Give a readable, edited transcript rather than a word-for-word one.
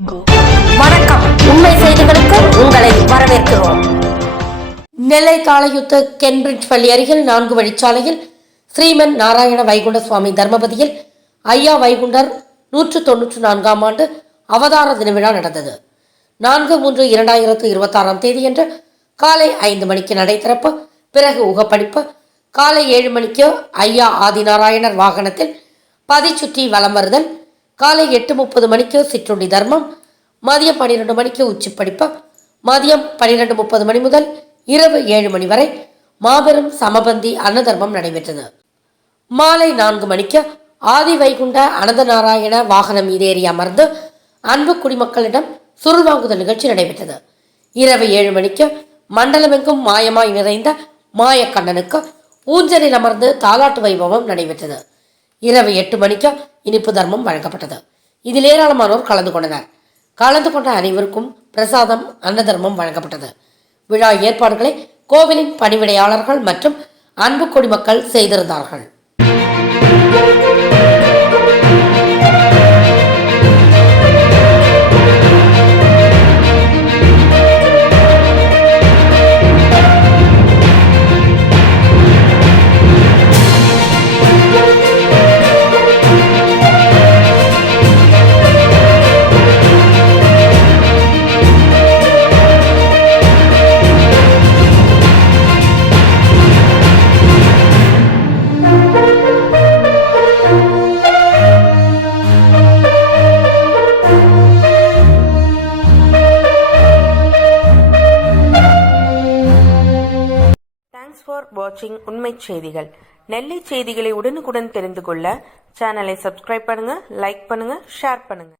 வணக்கம். உண்மை செய்திகளுக்கு உங்களை வரவேற்கிறோம். நெல்லை தாளையுத்து கென்பிரிட்ஜ் பள்ளி அருகில் 4 வழிச்சாலையில் ஸ்ரீமன் நாராயண வைகுண்ட சுவாமி தர்மபதியில் ஐயா வைகுண்டர் 194ஆம் ஆண்டு அவதார தின விழா நடந்தது. 4/3/2026 தேதியன்று காலை 5 மணிக்கு நடை திறப்பு, பிறகு உகப்படிப்பு. காலை 7 மணிக்கு ஐயா ஆதிநாராயணர் வாகனத்தில் பதிச்சுற்றி வலம் வருதல். காலை 8:30 மணிக்கு சிற்றுண்டி தர்மம். மதியம் 12 மணிக்கு உச்சிப்படிப்பு. மதியம் 12:30 மணி முதல் இரவு 7 மணி வரை மாபெரும் சமபந்தி அன்னதர்மம் நடைபெற்றது. மாலை 4 மணிக்கு ஆதி வைகுண்ட அனந்தநாராயண வாகனம் மீதேறி அமர்ந்து அன்பு குடிமக்களிடம் சுருள் வாங்குதல் நிகழ்ச்சி நடைபெற்றது. இரவு 7 மணிக்கு மண்டலமெங்கும் மாயமாய் நிறைந்த மாயக்கண்ணனுக்கு ஊஞ்சலில் அமர்ந்து தாலாட்டு வைபவம் நடைபெற்றது. இரவு 8 மணிக்கு இனிப்பு தர்மம் வழங்கப்பட்டது. இதில் ஏராளமானோர் கலந்து கொண்டனர். கலந்து கொண்ட அனைவருக்கும் பிரசாதம் அன்னதர்மம் வழங்கப்பட்டது. விழா ஏற்பாடுகளை கோவிலின் பணிவிடையாளர்கள் மற்றும் அன்பு குடிமக்கள் செய்திருந்தார்கள். Thanks for watching உண்மை செய்திகள். நெல்லை செய்திகளை உடனுக்குடன் தெரிந்து கொள்ள சேனலை சப்ஸ்கிரைப் பண்ணுங்க, லைக் பண்ணுங்க, ஷேர் பண்ணுங்க.